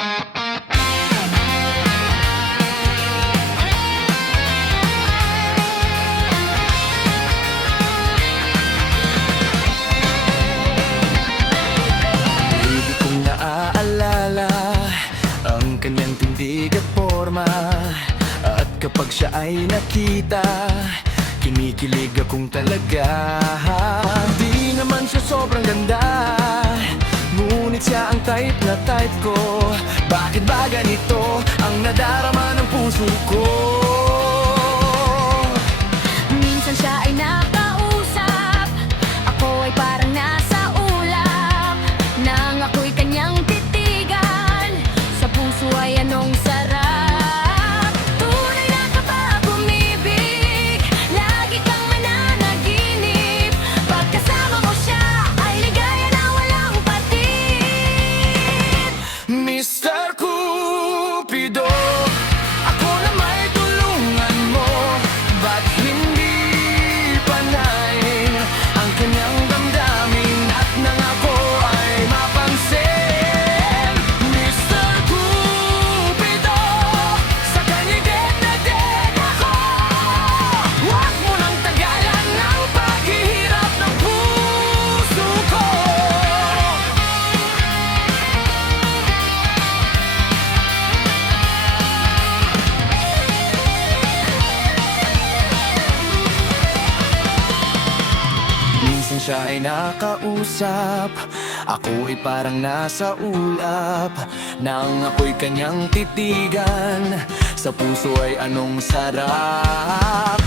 Hindi kong naaalala ang kanyang tindig at forma, at kapag siya ay nakita, kinikilig akong talaga. Di naman siya sobrang ganda, ngunit siya ang type na type ko. Bakit ba ganito ang nadarama ng puso ko? Minsan siya ay nakausap, ako ay parang nasa ulap. Nang ako'y kanyang titigan, sa puso ay anong sarap. Tunay na kapag umibig, lagi kang mananaginip. Pagkasama mo siya ay ligaya na walang patid. Mr. Cupido, ako na may tulungan mo. Ba't hindi panay ang kanyang damdamin at nangako ay mapansin? Mr. Cupido, sa kanyang date na date ako. Huwag mo nang tagalan ang paghihirap ng puso ko. Minsan siya ay nakausap, ako ay parang nasa ulap. Nang ako'y kanyang titigan, sa puso ay anong sarap.